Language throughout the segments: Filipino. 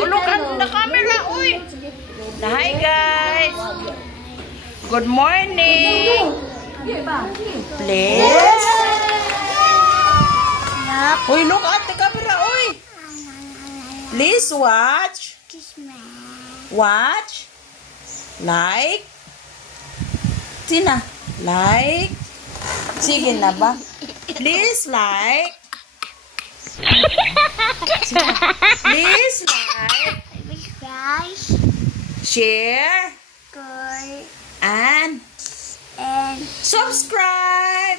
look at the camera. Uy. Hi guys. Good morning. Please. Uy, look at the camera. Uy. Please watch. Watch. Like. Tina. Like. Sige na ba? Please like. Please like. Share. And subscribe.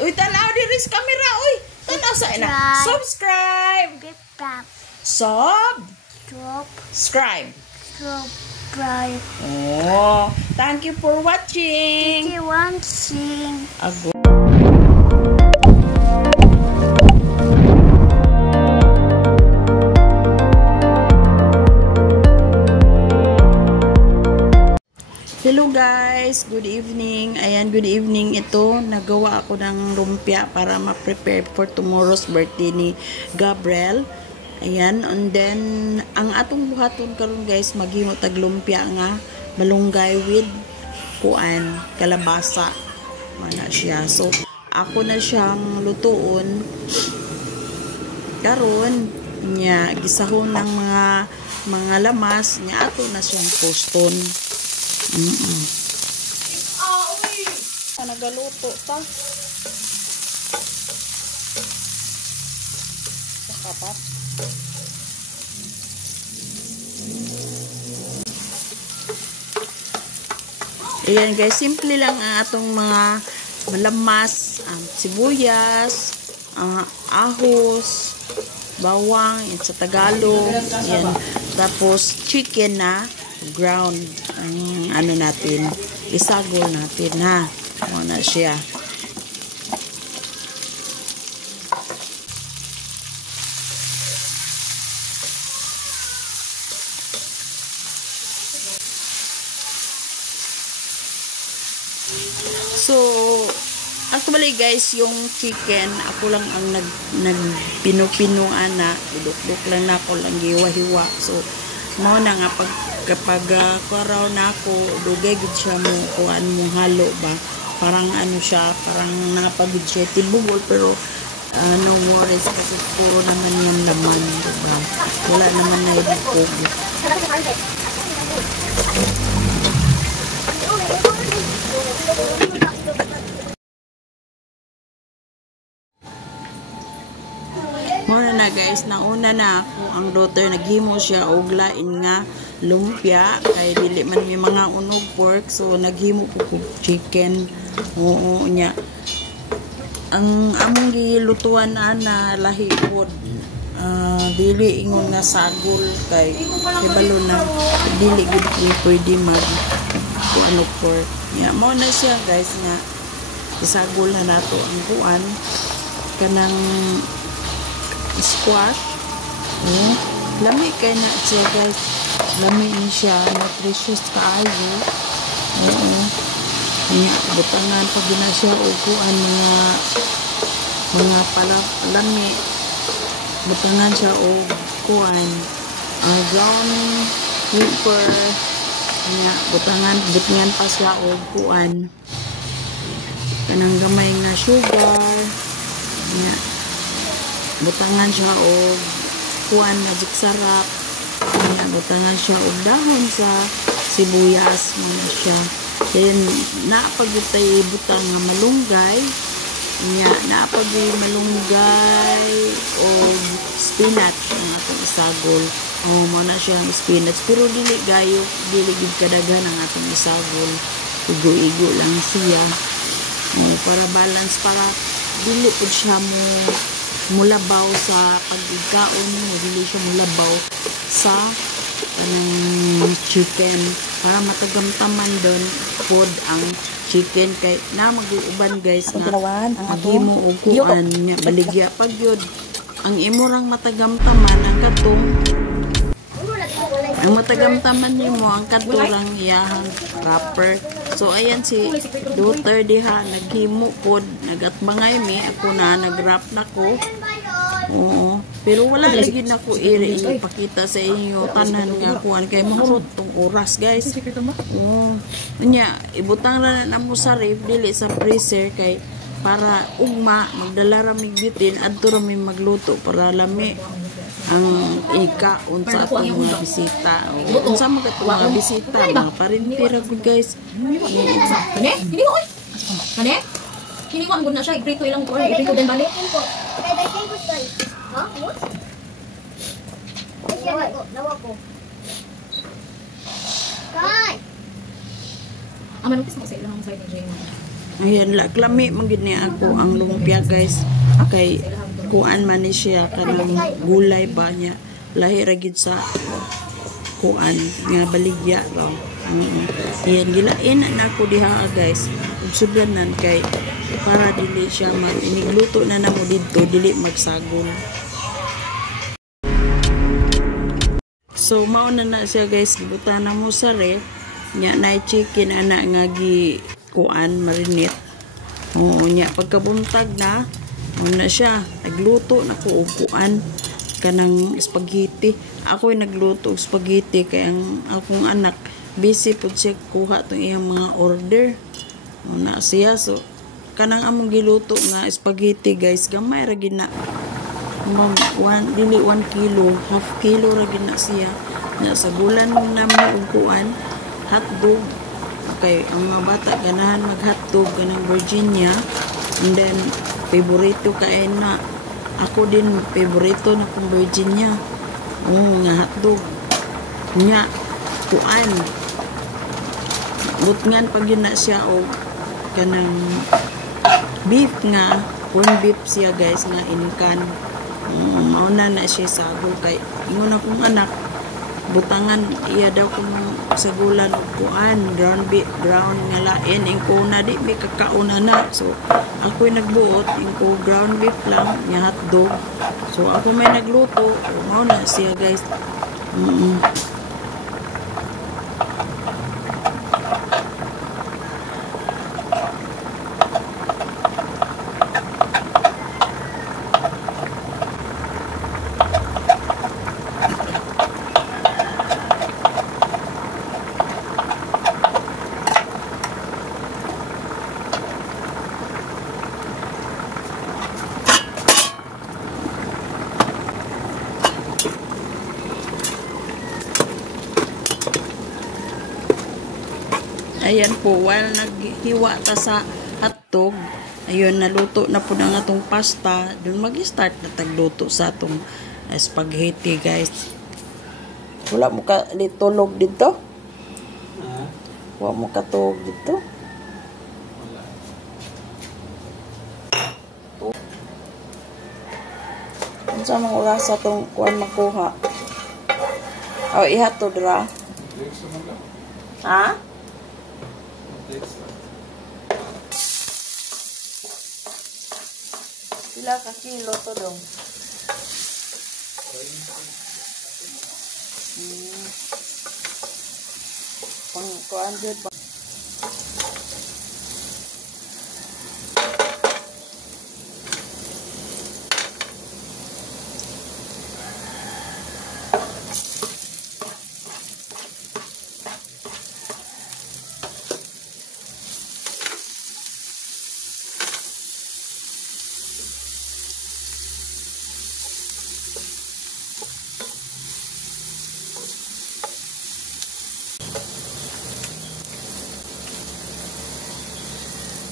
Uy, tanaw diri sa camera. Uy, tanaw sa ina. Subscribe. Subscribe. Oh, thank you for watching. Hello guys, good evening. Ayan, good evening. Ito, nagawa ako ng lumpia para ma-prepare for tomorrow's birthday ni Gabriel. Ayan, and then ang atong buhaton karon guys, maghimo tag lumpia nga malunggay with kuan, kalabasa. Mana siya. So, ako na siyang lutuon karon nya gisahon ng mga lamas nya ato na siyang poston. Nagaluto ta. Sakapat. Ayan guys, simple lang ang atong mga malamas, sibuyas, ahos, bawang, sa Tagalog. Ayan. Tapos chicken na ground ang ano natin, isagol natin ha. Muna siya. So, actually guys, yung chicken, ako lang ang nagpino-pinuan na, duduk-duk lang na ako lang hiwa-hiwa. So, mao na nga kapag karaw na ako, dugay gud siya mo kuan mo halo ba. Parang ano siya, parang napagid siya tibugol, pero no worries kasi puro naman yung laman, diba? Wala naman na ibukog. Muna na guys, nauna na ako ang daughter, naghimo siya og lain nga lumpia kay dili man may mga unog pork, so naghimo ko chicken. Oo nya. Ang among gilutuan na lahi pod. Dili ingon nga sagol kay balo na dili gid pwede mag ano pork. Nya mo na siya guys nga isagol na nato ang kuan kanang squash. Lami kay na siya guys. Lami ni siya, nutritious kaayo. Niya butangan pag gina siya o kuan mga lami. Butangan siya o kuan ground pepper. Niya butangan pa siya o kuan kanang gamay nga sugar. Niya butangan siya og kuan magic sarap. Kaya butangan siya og dahon sa sibuyas muna siya. Then naapagitay butang nga malunggay. Nya naapagay malunggay og spinach ang atong isagol. Mo na siya ang spinach, pero dili gayo, dili gid kadaghan ang atong isagol. Igo-igo lang siya. Para balance, para dili pud siya mulabaw sa pag-igkaon mo, dili siya mulabaw sa chicken, para matagamtaman doon pod ang chicken kay na mag-uuban guys nga maghimo og kuan nya baligya pag yun ang imurang matagamtaman ang katong nimo ang katurang iyahang wrapper. So ayan si daughter diha naghimo pod, nagatbangay mi ako na nag-wrap na ko. Oo. Pero wala lagi na ko ipakita sa inyo tanan nga kuan kay mahurot tong oras, guys. Oo. Nya ibutang ra na mo sa ref dili sa freezer kay para ugma magdala ra mig bitin adto ra mi magluto para lami ang ika unsa atong mga bisita. Unsa man katong mga bisita, mga parintira ko, guys. Kani? Hindi ko oy. Kani? Kini ko ang gud na siya, iprito ilang ko, iprito din balik. Ha? What? Nawa ko. Kai! Manupis mo sa ilang side ni Jane. Ayan, klami man gid ni ako ang lumpia, guys. Kay kuan man ni siya kanang gulay ba niya. Lahi ra gid sa kuan nga baligya raw. Ayan, gilain na ako diha, guys. Subyanan kay para dili siya inigluto na namo didto dili magsagol. So mao na siya, guys, gibutan na mo sa ref nya na chicken ana nga gi kuan marinate. Oo nya pagkabuntag na na siya nagluto na ko og kuan kanang spaghetti. Ako'y nagluto og spaghetti kay ang akong anak busy pud siya kuha tong iyang mga order. Na siya so kanang among giluto nga spaghetti, guys, gamay ra gid na. Dili 1 kilo, half kilo ra gid na siya. Na sa bulan namin og kuan hotdog. Okay, ang mga bata ganahan mag hotdog kanang Virginia, and then favorito kay na ako din favorito na kong Virginia. Nga hotdog nya kuan butngan pag yun na siya og kanang beef nga corn beef siya, guys, nga inkan. Mauna na siya sagol kay ingon akong anak butangan iya daw kung sagulan og kuan ground beef ground nga lain ingko na di may kakauna na. So ako'y nagbuot ingko ground beef lang nga hotdog. So ako may nagluto mao na siya, guys. Ayan po, while naghiwa ta sa hotdog, ayun, naluto na po na atong pasta. Doon mag-start na tagluto sa atong spaghetti, guys. Wala mo ka litulog dito? Wala mo ka tulog dito? Ano sa mga oras sa itong kuwan makuha? O, ihatod ra. Ha? Pila ka kilo to dong? Pang 200 ba?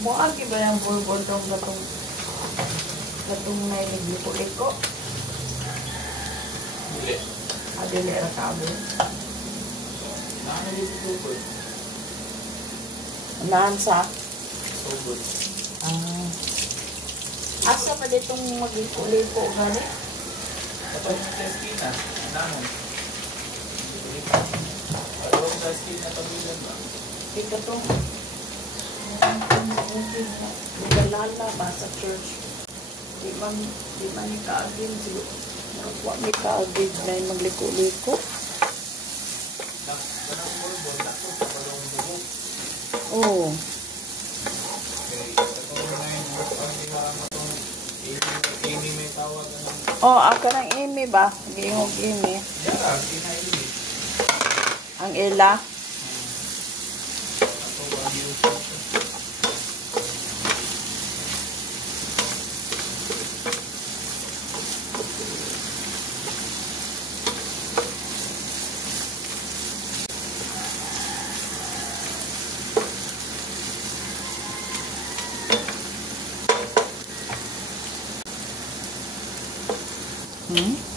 Muagi ba yung bulbol tong gatong na ilig-liko-liko? Dili. Dili ra kabe. Naan-liko-liko. Naan sa? Sobod. Asa pa ditong mag-liko-liko gani? Kapag sa esquina, nanon. Ano sa esquina tabilan ba? Ito tong naglalala ba sa church? Di ba ni kaagin siguro? Huwag ni kaagin na yung magliko-liko. Oo. Ini may tawag ng Oh, aka ng imi ba? Giingog imi. Ang ila. Hmm?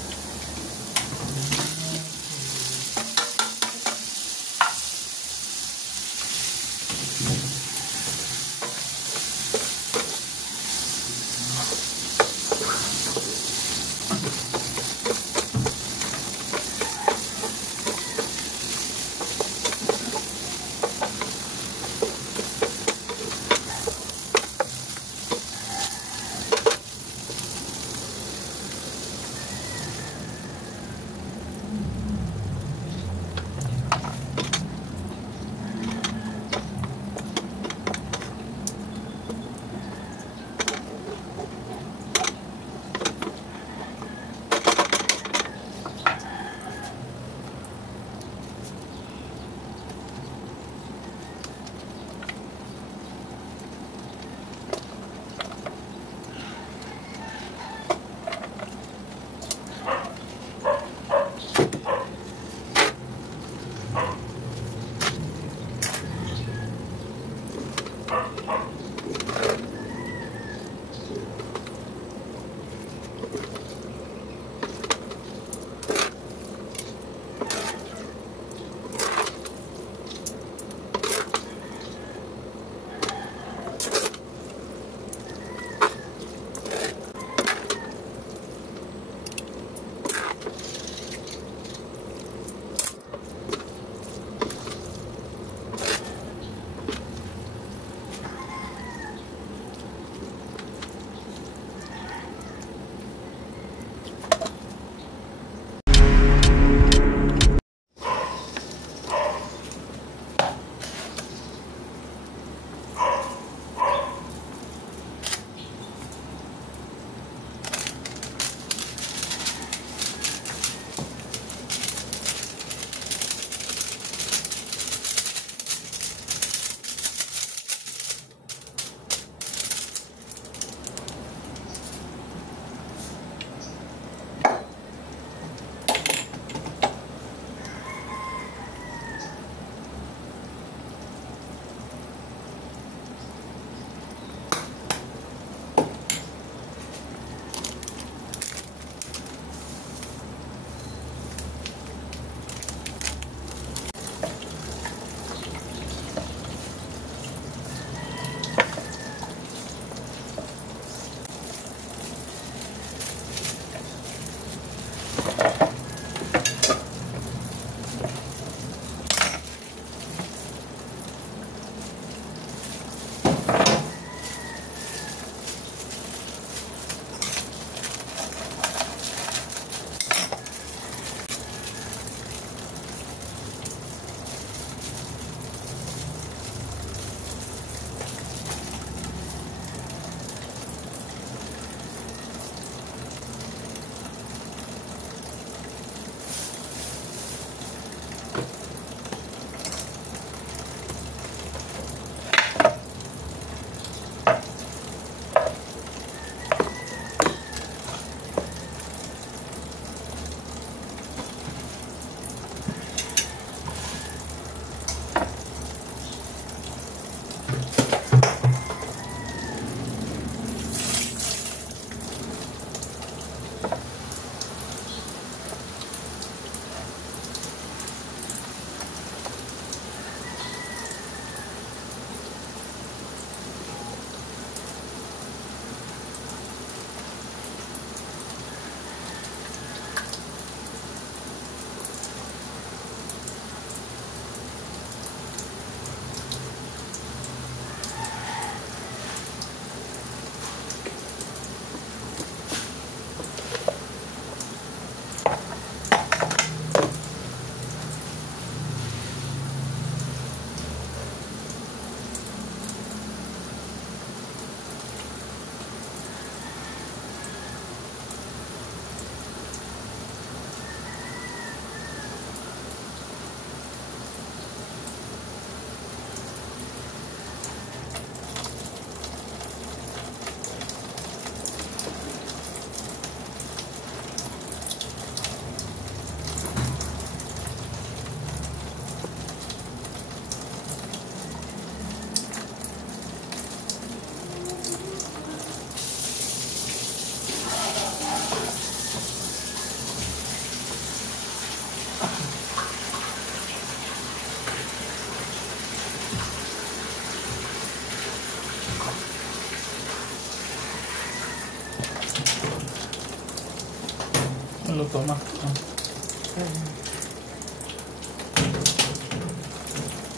luto na.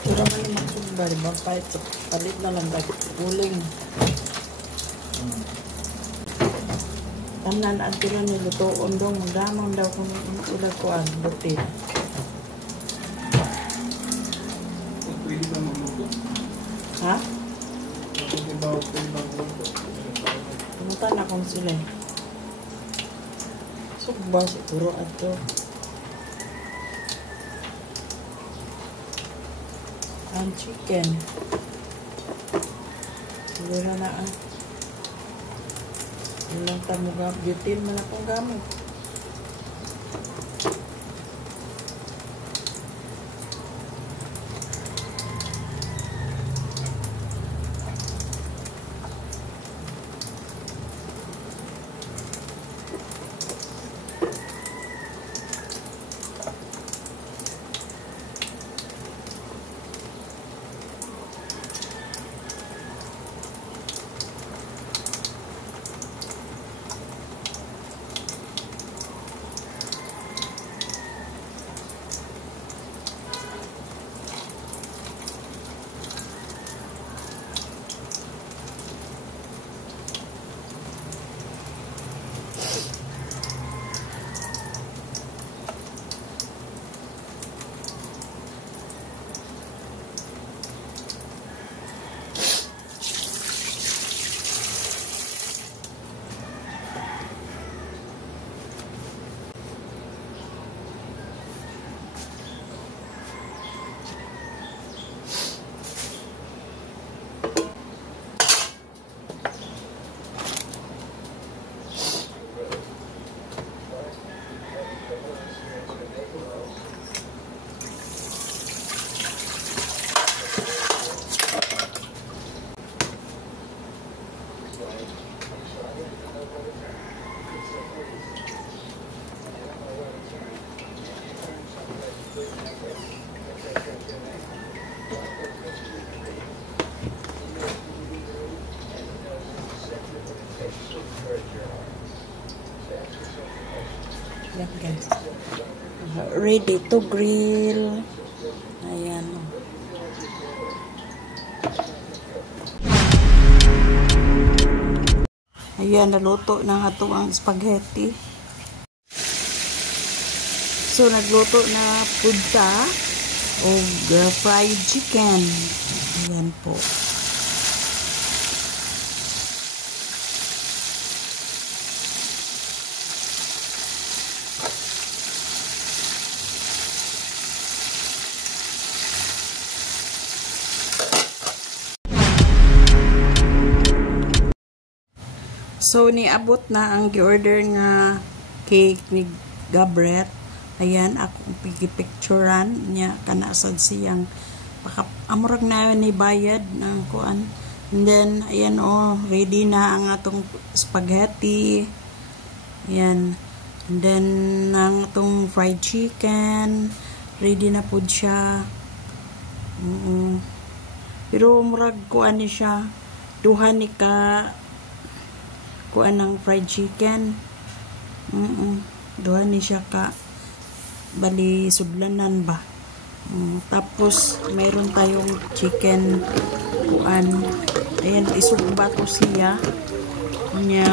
Pura man yung magsumba, diba? Palit na lang dahil uling. Tanan at tira ni luto ondong magdamang daw kung ulag ko ang buti. Pwede ba magluto? Ha? Pwede ba magluto? Pumunta na kung sila. Sugba siguro ato. Ang chicken. Siguro na ang ilang tamugap. Butin man akong gamit. Yan guys. Ready to grill. Ayan. Ayan, naluto na ato ang spaghetti. So, nagluto na pudta o fried chicken. Ayan po. So, niabot na ang gi-order nga cake ni Gabret. Ayan, akong picturean niya. Kanasad siyang amurag na ni bayad ng kuan. And then, ayan ready na ang atong spaghetti. Ayan. And then, ang atong fried chicken. Ready na po siya. Pero, murag kuan ni siya. Duhan ni ka kuan ng fried chicken. Duha ni siya ka bali sudlanan ba. Tapos mayroon tayong chicken kuan. Ayan, isugba ko siya. Nya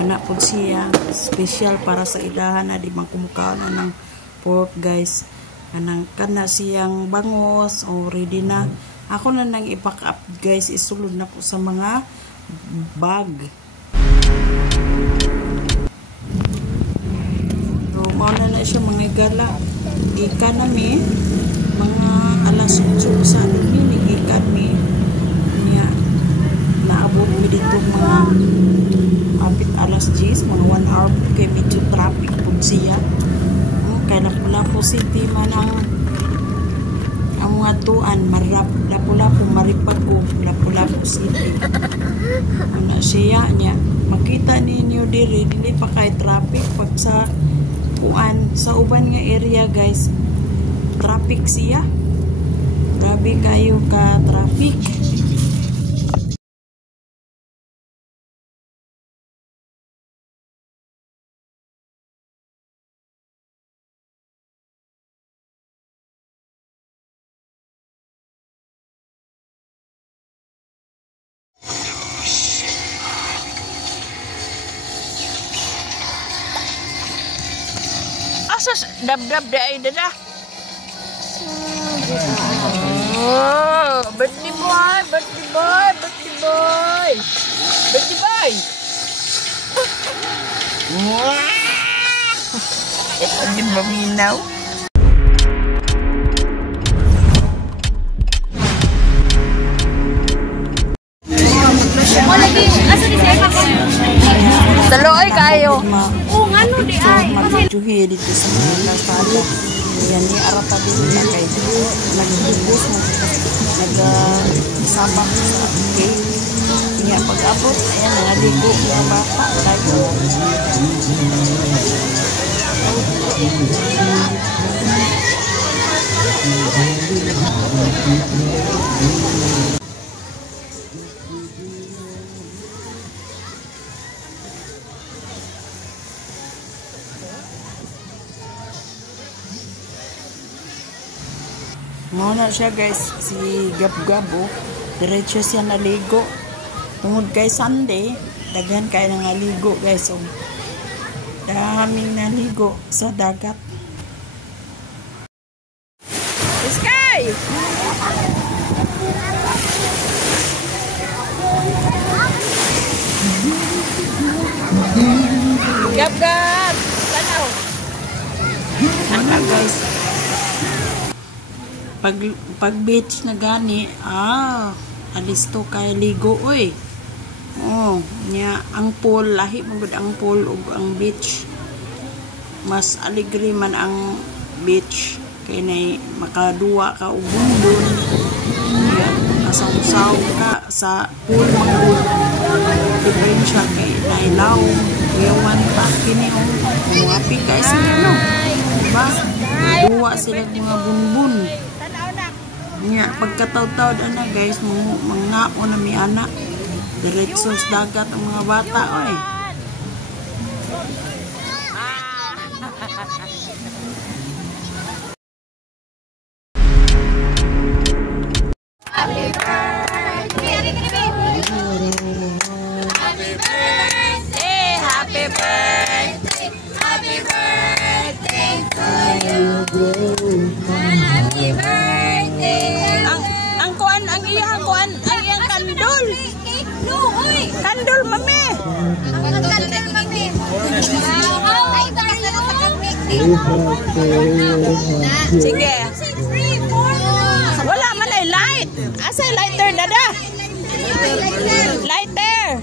kana po siya special para sa idahan na di man kumukaon na ng pork guys. Kana siyang bangos o ready na. Ako na nang ipack up guys, isulod na po sa mga bag. So, mauna na siya mga gala. Ikan nami mga alas 8 sa amin. Ikan mi niya naabot mi dito mga apit alas 10, mga 1 hour po kay medyo traffic po siya. Kaya Lapu-Lapu City man ang mga tuan, Lapu-Lapu Maripago, Lapu-Lapu City. Ano siya niya, makita ninyo diri, dili pa kay traffic pag sa kuan, sa uban nga area guys, traffic siya. Grabe kayo ka traffic. Asas dab-dab di ay dada. Oh, birthday boy, birthday boy, birthday boy. Birthday boy. Ito din maminaw. Taloy kayo. Oh, ngano di ay. Magjuhi dito sa mga lasada. Yan ni arapa dito na kay nagbubus mo. Nagsabak sa cake. Kaya pag-abot, ayan, naligo yung bata. Tayo. Muna siya guys, si Gab-Gabo, diretso siya naligo. Tungod kay Sunday, daghan kayo ng naligo guys. So, daming naligo sa dagat. Sky! Gab-Gab! Tanaw! Ano guys? Pag beach na gani, alis to kay ligo, oy. Oh, nya ang pool, lahi magud ang pool ug ang beach. Mas aligre man ang beach kay nay makaduwa ka og bundon. Kaya kasaw-saw ka sa pool magud. Diferensya kay nailaw, yawan pa kini mga guys no. Diba? Duwa sila mga bunbun. Nya pagkataw-taw na guys, mangao na mi anak. Diretso sa dagat ang mga bata oy. Happy birthday. Happy birthday. Happy birthday. Happy birthday to you. Happy birthday. Ang kuan, ang iyang kuan, ang iyang kandol. Kandol mami. Kandol mami. Sige. Wala man ay light. Asa lighter dada? Lighter.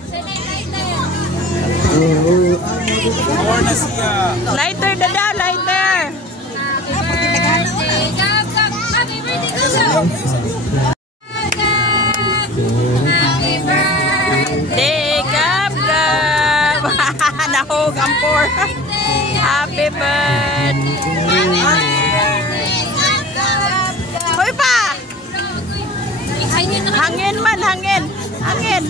Lighter dada, lighter. Happy birthday to you. Happy birthday. Gab-Gab. Nahog ang por. Happy birthday. Hoy pa. Hangin man, hangin. Hangin.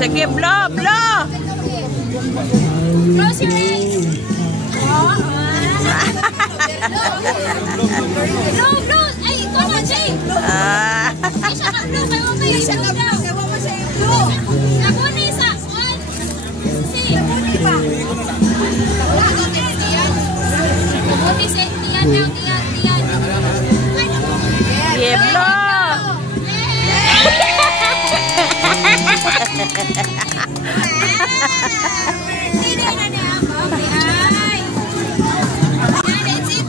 Sige, blow, blow. Close your eyes. Blow, blow. Ay, come on, Jay. Isa ka blow. May mga isa ka blow. Blow. Ako na isa. One. See. Pa. Buti sa tiyan na. Tiyan. Sige, blow. Hindi na niya. Ay. That's it.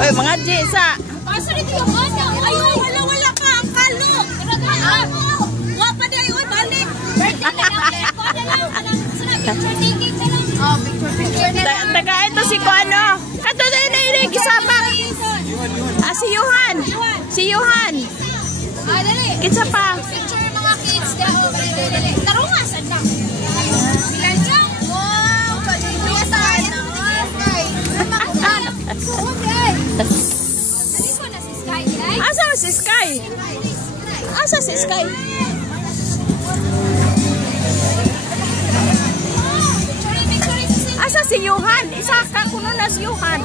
Oy, mga Jisa. Paso dito yung ano. Ayun, wala pa ang kalo. Wala pa din ayun, balik. Birthday na lang. Picture taking na lang. Oh, picture na lang. Taga ito si Kuano. Kato na yun, gisabak. Si Johan. Si Johan. Dali. Kitsa pa. Picture mga kids. Dali. Tarungan, saan lang? Ilan dyan? Wow, kalimuya sa akin. Asa si Sky? Asa si Sky? Asa si Johan? Isa ka kuno na si Johan.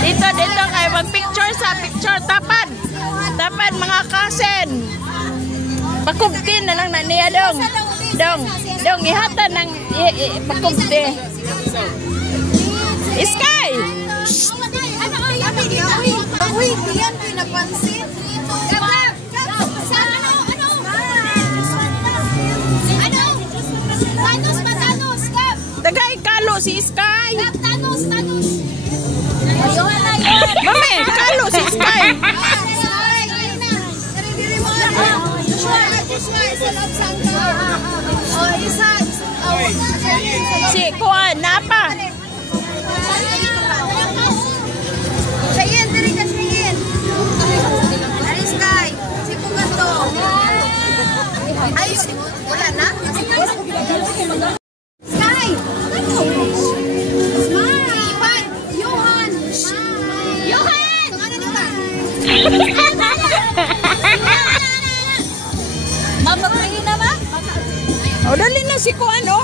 Dito kayo mag-picture sa picture. Tapad mga cousin. Pakubti na lang na niya dong. Dong ihata ng pakubti. Sky. Uy, diyan pinapansin. Thanos, Gab. Tagay kalo si Sky. Gab, Thanos. Ayun na yun. Mami, kalo si Sky. Si Kuan, napa? Sayin, dali ka sayin. Ari Sky, si Pugato. Ay, wala na? Sky! Smile! Ipan! Johan! Johan! Ano na ba? Mamagpagin na ba? O, dali na si Kuan, oh.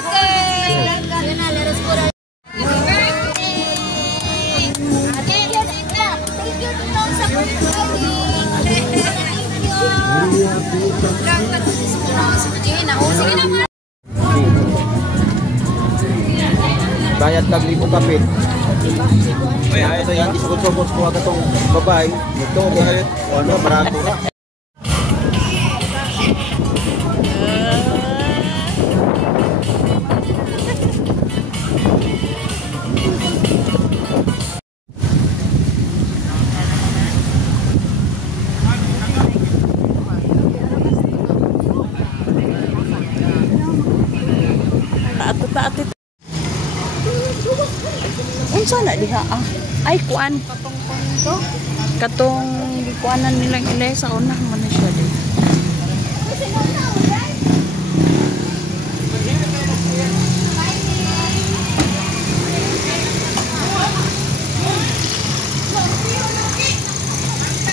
Okay. Yun na, let us put our... Bayad kag libo kapit. Kaya ito yan, isukot-sukot ko agad itong babae. Ito, kahit ano, barato na. Taat. Unsa na diha ah? Ay kuan. Katong kuanan nilang ilay sa una man na siya di.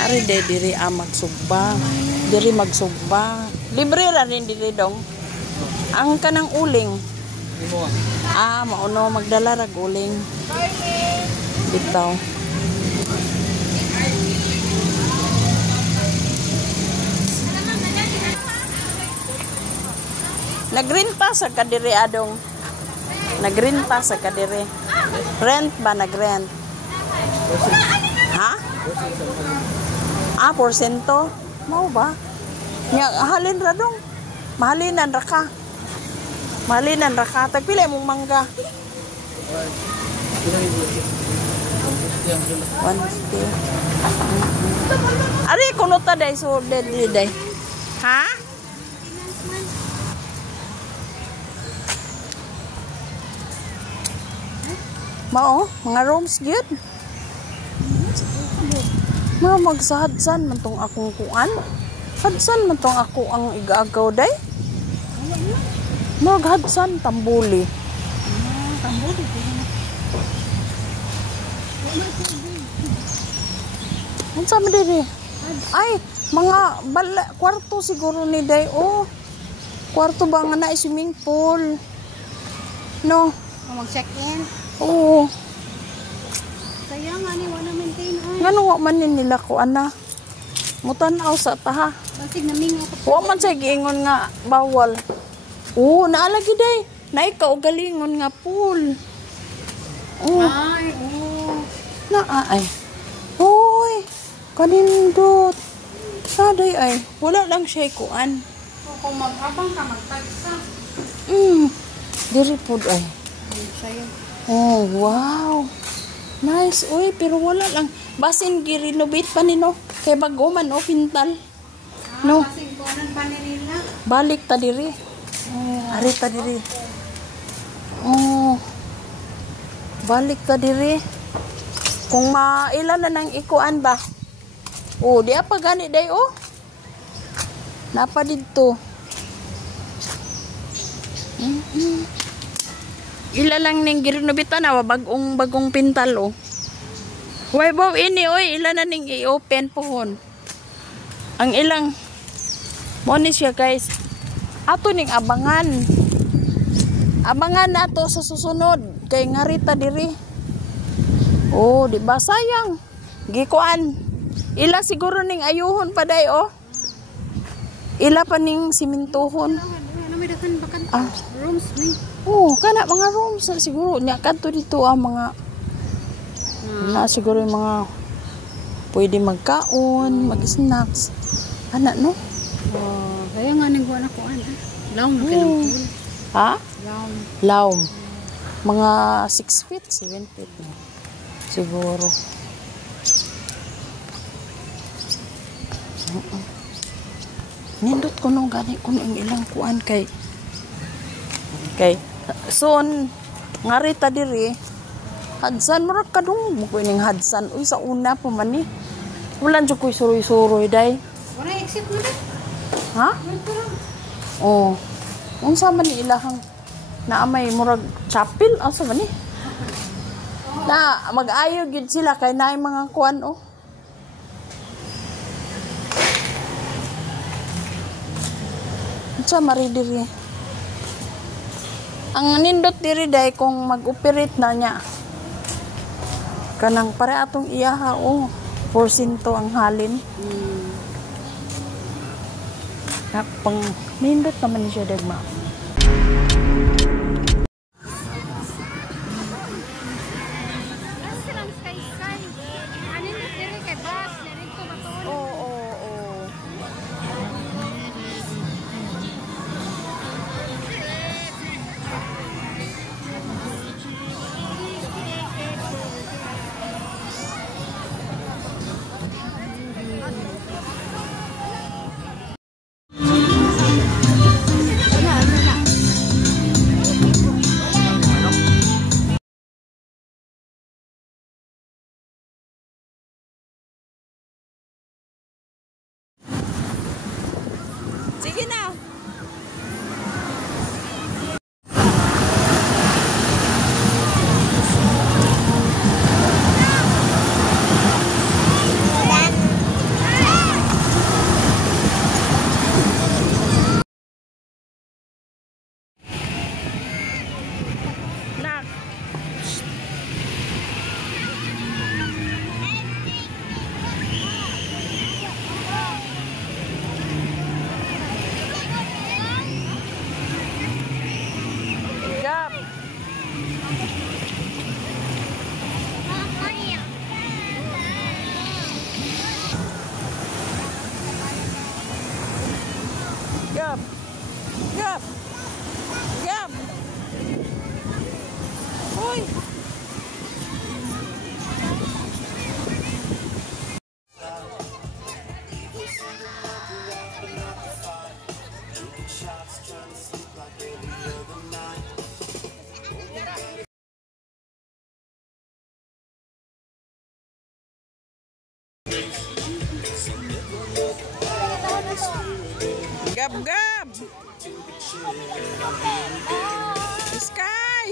Ari de diri magsugba. Diri magsugba. Libre ra rin diri dong. Ang kanang uling. Mauno magdala rag uling. Bitaw. Nagrinta sa kadiri adong. Nagrinta sa kadiri. Rent ba nagrent? Ha? Porsyento? Mau ba? Nya halin ra dong. Mahalinan ra ka. Mahalinan ra ka. Tagpila mong mangga. 150. Ari kuno ta day so day. Ha? Mao, mga rooms gyud. Mga magsahadsan man tong akong kuan. Hadsan man tong ako ang igaagaw day. Maghadsan tambuli. Tambuli. Unsa man diri? Ay, mga kwarto siguro ni day. Oh. Kwarto ba nga na swimming pool? No. Mag-check-in. Oo. Kaya nga ni wala maintain ay. Ngano wa man nila ko ana. Mutan-aw sa taha. Basig naming ako. Wa man say giingon nga bawal. Oo, naalagi day. Nay ka og galingon nga pool. Oh. Ay, oo. Ay. Hoy, kanindot. Saday ay, wala lang siya kuan. Kung mag-abang ka magtagsa. Diri pod ay. Sayo. Oh, wow. Nice. Uy, pero wala lang. Basin gi-renovate pa nino. Kay bago man o pintal. No. Basig kuanan pa nila. Balik ta diri. Ari ta diri. Oh. Balik ta diri. Kung mailan na nang ikuan ba? Oh, di apa gani day oh. Napa didto? Ila lang ning girenobitan na bagong pintal oh. Way baw ini oy, ila na ning i-open pohon. Ang ilang mo ni siya guys. Ato ning abangan. Abangan nato sa susunod kay ngarita diri. Oh, di ba sayang? Gikuan. Ila siguro ning ayuhon pa day oh. ila pa ning simintohon. Ano may dakan bakan Ah. rooms ni. Oh, kana mga rooms na siguro. Nya kadto dito ang mga na siguro yung mga pwede magkaon, mag-snacks. Ana no? Oh, kaya nga ning kuan ako ana. Laom na kay Oh. pool. Ha? Laom. Laom. Mga 6 feet, 7 feet na. Siguro. Nindot ko nung gani ko nung ilang kuan kay soon nga rita diri hadsan murag kadung mo ko ning hadsan uy sa una pa man ni wala jud koy suroy-suroy day Wala exit mo na. ha oh unsa man ni ilahang naamay murag chapel asa man ni na mag-ayo gyud sila kay naay mga kuan oh. Unsa mari diri? Ang nindot diri day kung mag-operate na niya. Kanang pare atong iyaha oh. 4% ang halin. Pang nindot naman ni siya dagma. Ano silang sky sky? Ano na diri kay bus, diri to baton. Oo. Sige na. Nak. Gap. Gap. Gap. Gap. Uy. Gab gab. Sky.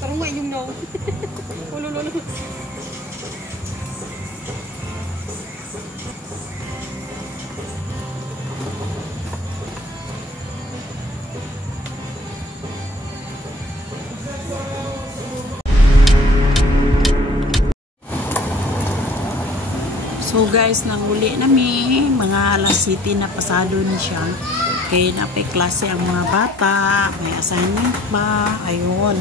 Tarong nga yung no. Ulululu. So guys, nanguli nami mga alas 7 na pasado ni siya. Kaya napay klase ang mga bata, may assignment pa, ayun.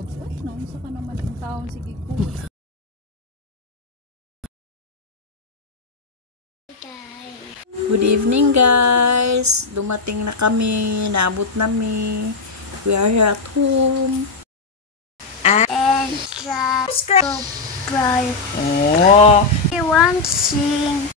Uy, naunsa ka naman ang taon. Sige ko. Good evening guys. Dumating na kami. Naabot namin. We are here at home. And subscribe. Oh. We want to sing.